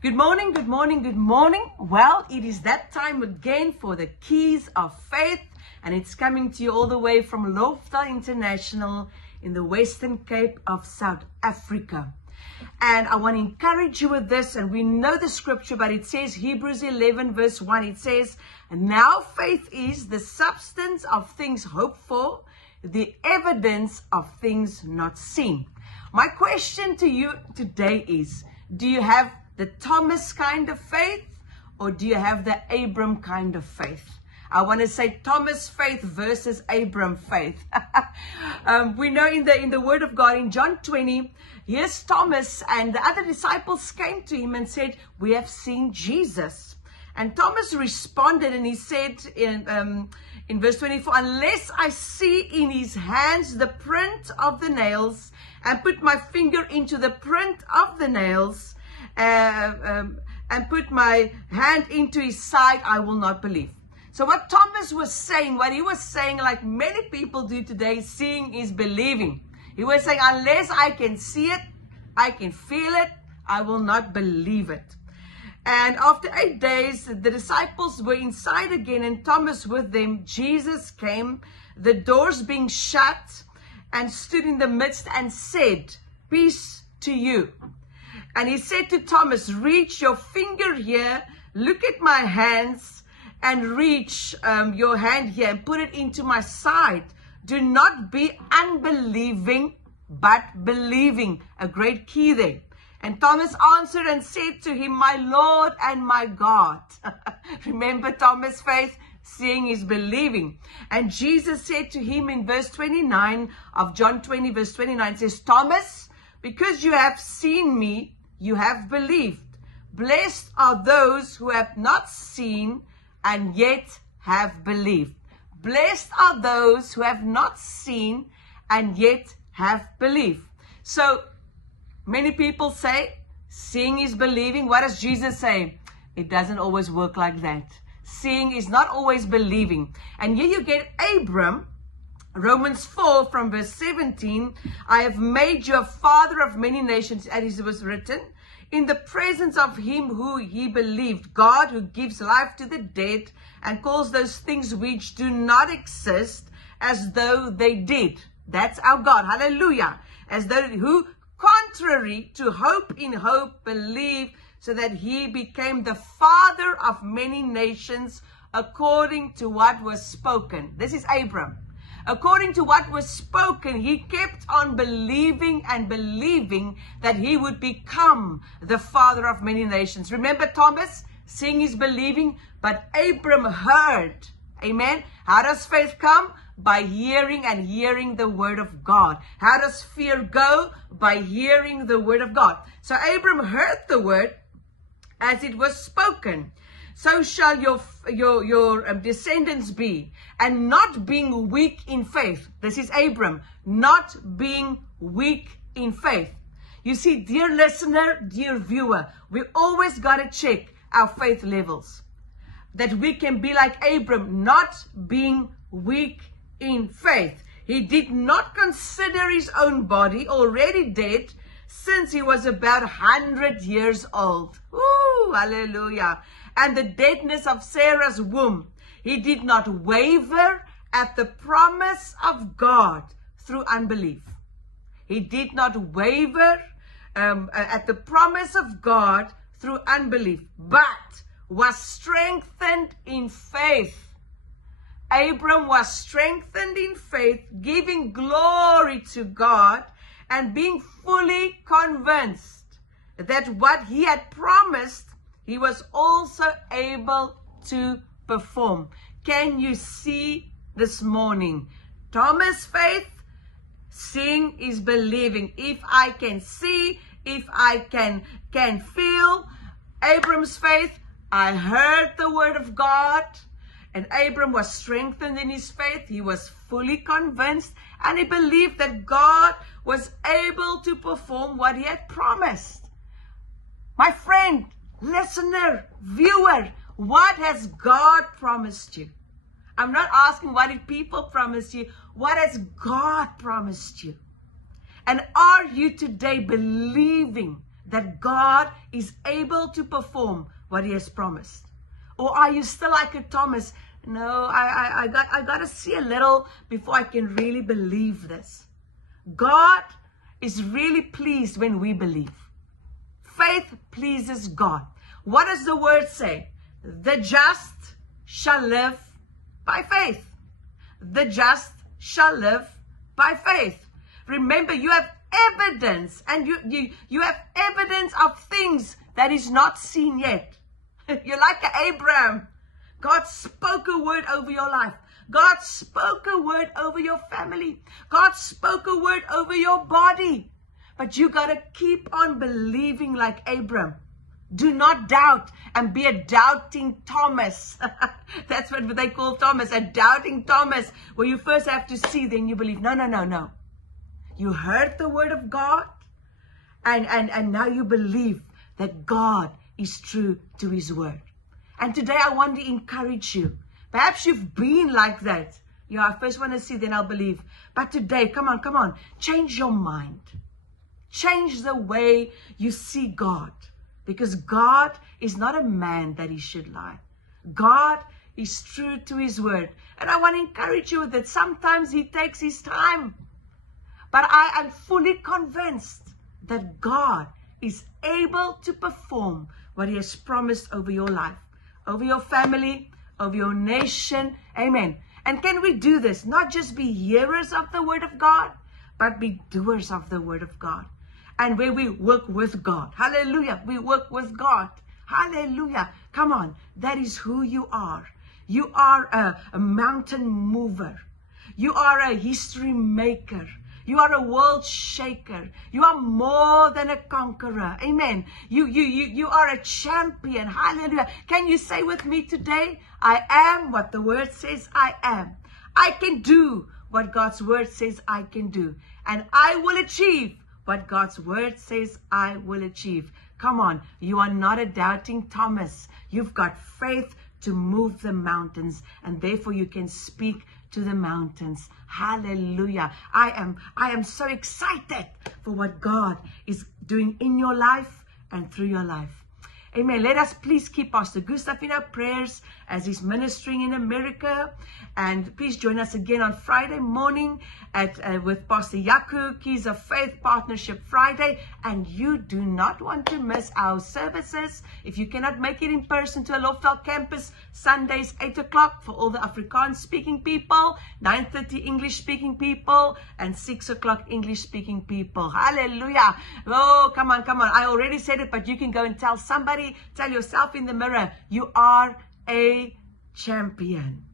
Good morning, good morning, good morning. Well, it is that time again for the Keys of Faith, and it's coming to you all the way from Lofta International in the Western Cape of South Africa. And I want to encourage you with this, and we know the scripture, but it says, Hebrews 11 verse 1, it says, now faith is the substance of things hoped for, the evidence of things not seen. My question to you today is, do you have the Thomas kind of faith, or do you have the Abram kind of faith? I want to say Thomas faith versus Abram faith. We know in the Word of God, in John 20, here's Thomas and the other disciples came to him and said, we have seen Jesus. And Thomas responded and he said in verse 24, unless I see in his hands the print of the nails and put my finger into the print of the nails, and put my hand into his side, I will not believe. So what Thomas was saying, what he was saying, like many people do today, seeing is believing. He was saying, unless I can see it, I can feel it, I will not believe it. And after 8 days, the disciples were inside again, and Thomas with them. Jesus came, the doors being shut, and stood in the midst and said, peace to you. And he said to Thomas, reach your finger here, look at my hands, and reach your hand here and put it into my side. Do not be unbelieving, but believing. A great key there. And Thomas answered and said to him, my Lord and my God. Remember Thomas' faith? Seeing is believing. And Jesus said to him in verse 29 of John 20, verse 29, says, Thomas, because you have seen me, you have believed. Blessed are those who have not seen and yet have believed. Blessed are those who have not seen and yet have believed. So many people say, seeing is believing. What does Jesus say? It doesn't always work like that. Seeing is not always believing. And here you get Abram, Romans 4 from verse 17, I have made you a father of many nations, as it was written, in the presence of him who he believed, God who gives life to the dead and calls those things which do not exist as though they did. That's our God. Hallelujah. As though who, contrary to hope in hope, believed, so that he became the father of many nations according to what was spoken. This is Abram. According to what was spoken, he kept on believing and believing that he would become the father of many nations. Remember Thomas, seeing is believing, but Abram heard. Amen. How does faith come? By hearing, and hearing the word of God. How does fear go? By hearing the word of God. So Abram heard the word as it was spoken. So shall your descendants be, and not being weak in faith. This is Abram, not being weak in faith. You see, dear listener, dear viewer, we always got to check our faith levels. That we can be like Abram, not being weak in faith. He did not consider his own body already dead, since he was about 100 years old. Ooh, hallelujah. And the deadness of Sarah's womb. He did not waver at the promise of God through unbelief. He did not waver at the promise of God through unbelief, but was strengthened in faith. Abram was strengthened in faith, giving glory to God and being fully convinced that what he had promised, he was also able to perform. Can you see this morning? Thomas' faith, seeing is believing. If I can see, if I can feel. Abram's faith, I heard the word of God. And Abram was strengthened in his faith. He was fully convinced, and he believed that God was able to perform what he had promised. My friend, listener, viewer, what has God promised you? I'm not asking what did people promise you. What has God promised you? And are you today believing that God is able to perform what he has promised? Or are you still like a Thomas? No, I got to see a little before I can really believe this. God is really pleased when we believe. Faith pleases God. What does the word say? The just shall live by faith. The just shall live by faith. Remember, you have evidence, and you have evidence of things that is not seen yet. You're like Abraham. God spoke a word over your life. God spoke a word over your family. God spoke a word over your body. But you got to keep on believing like Abraham. Do not doubt and be a doubting Thomas. That's what they call Thomas, a doubting Thomas, where you first have to see, then you believe. No, no, no, no. You heard the word of God, and now you believe that God is true to his word. And today I want to encourage you. Perhaps you've been like that. Yeah, I first want to see, then I'll believe. But today, come on, change your mind. Change the way you see God. Because God is not a man that he should lie. God is true to his word. And I want to encourage you that sometimes he takes his time. But I am fully convinced that God is able to perform what he has promised over your life, over your family, over your nation. Amen. And can we do this? Not just be hearers of the word of God, but be doers of the word of God. And where we work with God. Hallelujah. We work with God. Hallelujah. Come on. That is who you are. You are a mountain mover. You are a history maker. You are a world shaker. You are more than a conqueror. Amen. You are a champion. Hallelujah. Can you say with me today, I am what the word says I am. I can do what God's word says I can do. And I will achieve what God's word says I will achieve. Come on. You are not a doubting Thomas. You've got faith to move the mountains, and therefore you can speak to the mountains. Hallelujah. I am so excited for what God is doing in your life and through your life. Amen. Let us please keep Pastor Gustav in our prayers as he's ministering in America. And please join us again on Friday morning with Pastor Yaku, Keys of Faith Partnership Friday. And you do not want to miss our services. If you cannot make it in person to a Lofdal campus, Sundays 8 o'clock for all the Afrikaans speaking people, 9:30 English speaking people, and 6 o'clock English speaking people. Hallelujah. Oh, come on. I already said it, but you can go and tell somebody, tell yourself in the mirror, you are a champion.